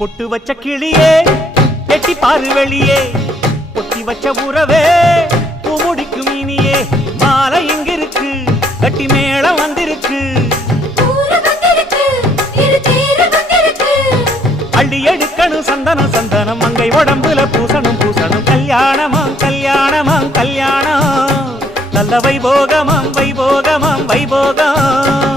பொட்டு வச்ச கிளியே எட்டி பாரு வெளியே பொத்தி வச்ச உறவே பூமுடிக்கும் இனியே மாலை இங்கிருக்கு கட்டி மேளம் வந்திருக்கு அள்ளி எடுக்கணும் சந்தனம் சந்தனம் மங்கை உடம்புல பூசணும் பூசணும் கல்யாணமாம் கல்யாணமாம் கல்யாணம் நல்ல வைபோகமாம் வைபோகமாம் வைபோகம்